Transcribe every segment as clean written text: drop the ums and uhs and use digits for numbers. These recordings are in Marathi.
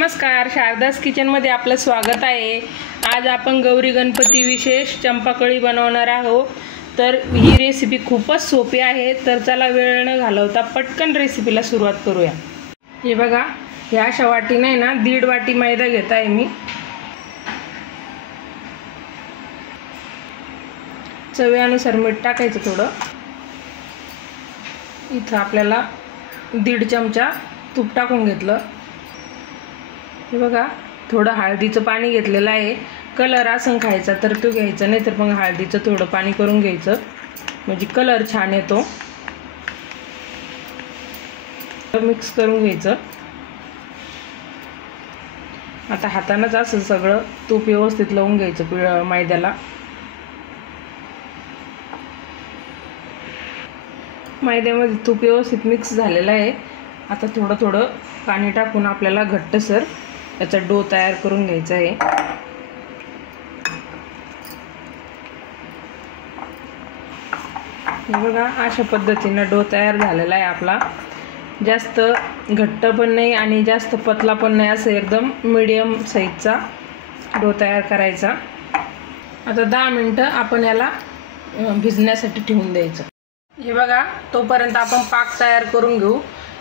नमस्कार, शारदास किचनमध्ये आपलं स्वागत आहे। आज आपण गौरी गणपती विशेष चंपाकळी बनवणार आहोत। तर ही रेसिपी खूपच सोपी आहे, तर चला वेळ न घालवता पटकन रेसिपीला सुरुवात करूया। हे बघा, ह्या अशा वाटीने ना 1.5 वाटी मैदा घेत आहे मी। चवीनुसार मीठ टाकायचं थोडं। इथं आपल्याला 1.5 चमचा तूप टाकून घेतलं। हे बघा, थोडं हळदीचं पाणी घेतलेलं आहे। कलर असं खायचा तर तो घ्यायचा, नाही तर मग हळदीचं थोडं पाणी करून घ्यायचं, म्हणजे कलर छान येतो। मिक्स करून घ्यायचं। आता हातानेच असं सगळं तूप व्यवस्थित लावून घ्यायचं मैद्याला। मैद्यामध्ये तूप व्यवस्थित मिक्स झालेलं आहे। आता थोडं थोडं पाणी टाकून आपल्याला घट्टसर याचा डो तयार करून घ्यायचा आहे। हे बघा, अशा पद्धतीने डो तयार झालेला आहे आपला। जास्त घट्ट पण नाही आणि जास्त पतला पण नाही, असं एकदम मीडियम साईजचा डो तयार करायचा। आता 10 मिनिटं आपण याला भिजण्यासाठी ठेवून द्यायचं। हे बघा, तोपर्यंत आपण पाक तयार करून घेऊ।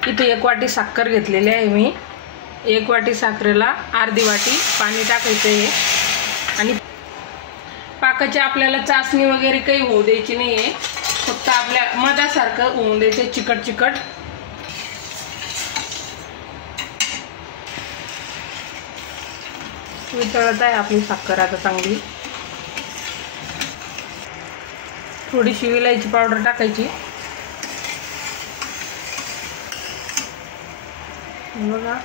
इथे 1 वाटी साखर घेतलेली आहे मी। 1 वाटी साखरेला अर्धी वाटी पाणी टाकायचं आहे। आणि पाकाची आपल्याला चासणी वगैरे काही होऊ द्यायची नाही आहे, फक्त आपल्या मधासारखं होऊन द्यायचं, चिकट चिकट। वितळत आहे आपली साखर आता चांगली। थोडीशी विलायची पावडर टाकायची। बघा,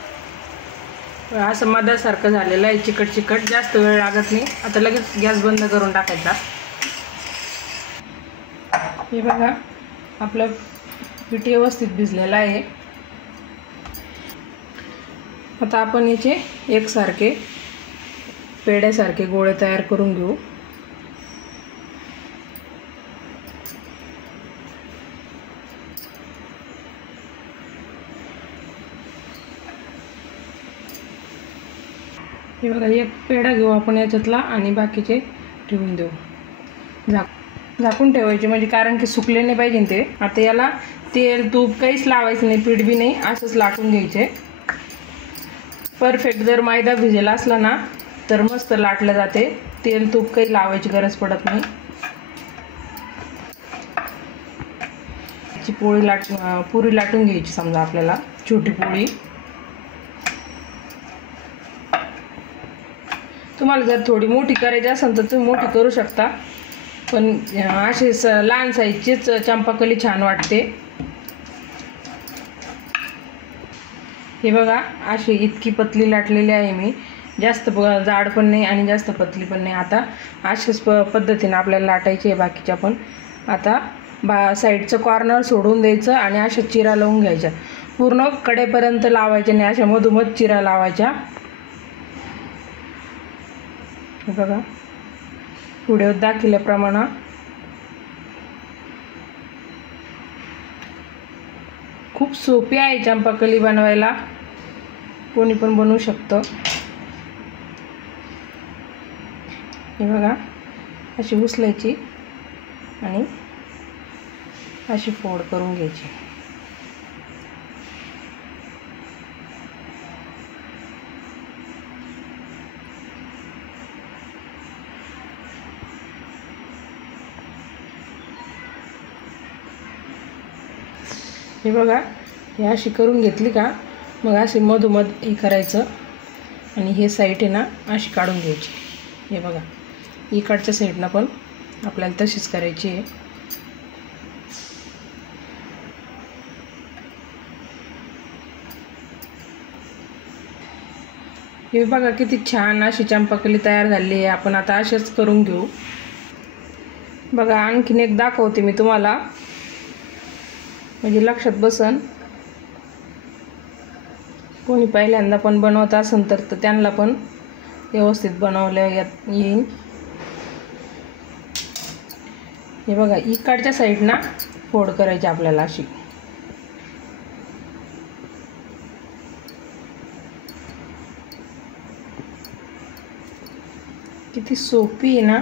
असं मधासारखं झालेलं आहे, चिकट चिकट, जास्त वेळ लागत नाही। आता लगेच गॅस बंद करून टाकायचा। हे बघा, आपलं पीठ व्यवस्थित भिजलेलं आहे। आता आपण याचे एकसारखे पेड्यासारखे गोळे तयार करून घेऊ। हे बघा, 1 पेढा घेऊ आपण याच्यातला आणि बाकीचे ठेवून देऊ। झाकून ठेवायचे, म्हणजे कारण की सुकले नाही पाहिजे ते। आता याला तेल तूप काहीच लावायचं नाही, पीठ बी नाही, असंच लाटून घ्यायचे। परफेक्ट जर मैदा भिजेला असला ना तर मस्त लाटलं जाते, तेल तूप काही लावायची गरज पडत नाही। पुरी लाटून घ्यायची, समजा आपल्याला छोटी पोळी। तुम्हाला जर थोडी मोठी करायची असेल तर तुम्ही मोठी करू शकता, पण अशी लहान साईजचीच चंपाकली छान वाटते। हे बघा, अशी इतकी पतली लाटलेली आहे मी, जास्त जाड पण नाही आणि जास्त पतली पण नाही। आता अशाच पद्धतीने आपल्याला लाटायची आहे बाकीच्या पण। आता साईडचं कॉर्नर सोडून द्यायचं आणि अशा चिरा लावून घ्यायच्या, पूर्ण कडेपर्यंत लावायच्या नाही, अशा मधोमध चिरा लावायच्या। हे बघा, व्हिडिओत दाखवल्याप्रमाणे खूप सोपी आहे चंपाकली बनवायला, कोणी पण बनवू शकतं। हे बघा, अशी उचलायची आणि अशी फोड करून घ्यायची। हे बघा, हे अशी करून घेतली का मग अशी मधोमध हे करायचं आणि हे साईड आहे ना अशी काढून घ्यायची। हे बघा, इकडच्या साईडनं पण आपल्याला तशीच करायची आहे। हे बघा, किती छान अशी चंपाकली तयार झाली आहे। आपण आता अशीच करून घेऊ। बघा, आणखीन एक दाखवते मी तुम्हाला, म्हणजे लक्षात बसन। कोणी पहिल्यांदा पण बनवत असेल तर त्यांना पण व्यवस्थित बनवल्या येईल। हे बघा, इकडच्या साईडना फोड करायची आपल्याला अशी। किती सोपी आहे ना.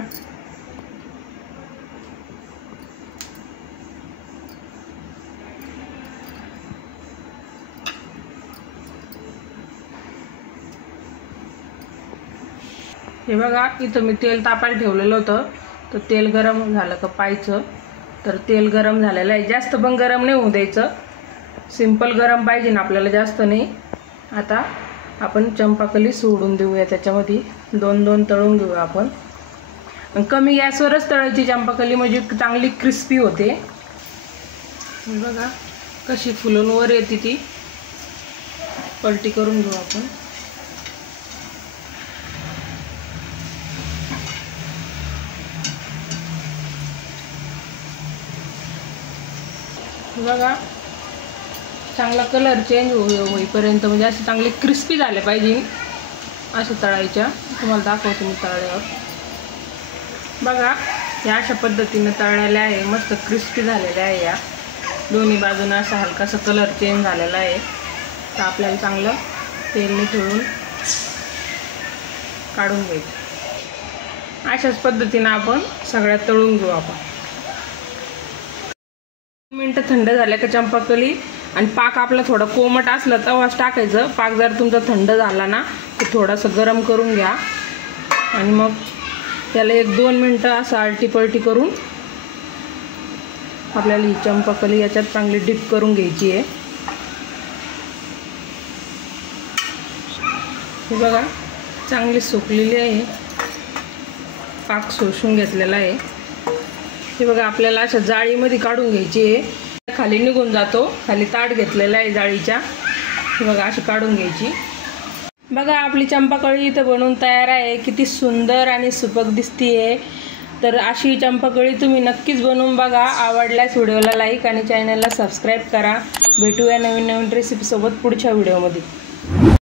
हे बघा, इथं मी तेल तापायला ठेवलेलं होतं, तर तेल गरम झालं का पाहायचं. तर तेल गरम झालेलं आहे, जास्त पण गरम नाही होऊ द्यायचं, सिंपल गरम पाहिजे ना आपल्याला, जास्त नाही. आता आपण चंपाकली सोडून देऊया त्याच्यामध्ये, दोन दोन तळून घेऊया आपण. कमी गॅसवरच तळायची चंपाकली, म्हणजे चांगली क्रिस्पी होते. बघा कशी फुलून वर येते ती. पलटी करून घेऊ आपण. बघा चांगला कलर चेंज होईपर्यंत, म्हणजे असे चांगले क्रिस्पी झाले पाहिजे अशा तळायच्या. तुम्हाला दाखवते मी तळल्यावर. बघा या अशा पद्धतीने तळलेल्या आहे, मस्त क्रिस्पी झालेल्या आहे. या दोन्ही बाजूने असा हलकासा कलर चेंज झालेला आहे. तर आपल्याला चांगलं तेल निथळून काढून घ्यायचं. अशाच पद्धतीने आपण सगळ्या तळून घेऊ. आपण मिनटं थंड झाल्या का चंपाकली, आणि पाक आपला थोडा कोमट असला तवाच टाकायचं. पाक जर तुमचा थंड झाला ना तर थोडासा गरम करून घ्या, आणि मग त्याला 1-2 मिनटं असं आलटी पलटी करून आपल्याला ही चंपाकली याच्यात चांगली डिप करून घ्यायची आहे. हे बघा चांगली सुकलेली आहे, पाक शोषून घेतलेला आहे. हे बघा आपल्याला अशा जाळीमध्ये काढून घ्यायची आहे. खाली निघून जातो, खाली ताट घेतलेला आहे जाळीच्या. हे बघा अशी काढून घ्यायची. बघा आपली चंपाकळी इथं बनवून तयार आहे. किती सुंदर आणि सुपक दिसतीये. तर अशी चंपाकळी तुम्ही नक्कीच बनवून बघा. आवडल्यास व्हिडिओला लाईक आणि चॅनलला सबस्क्राईब करा. भेटूया नवीन नवीन रेसिपीसोबत पुढच्या व्हिडिओमध्ये.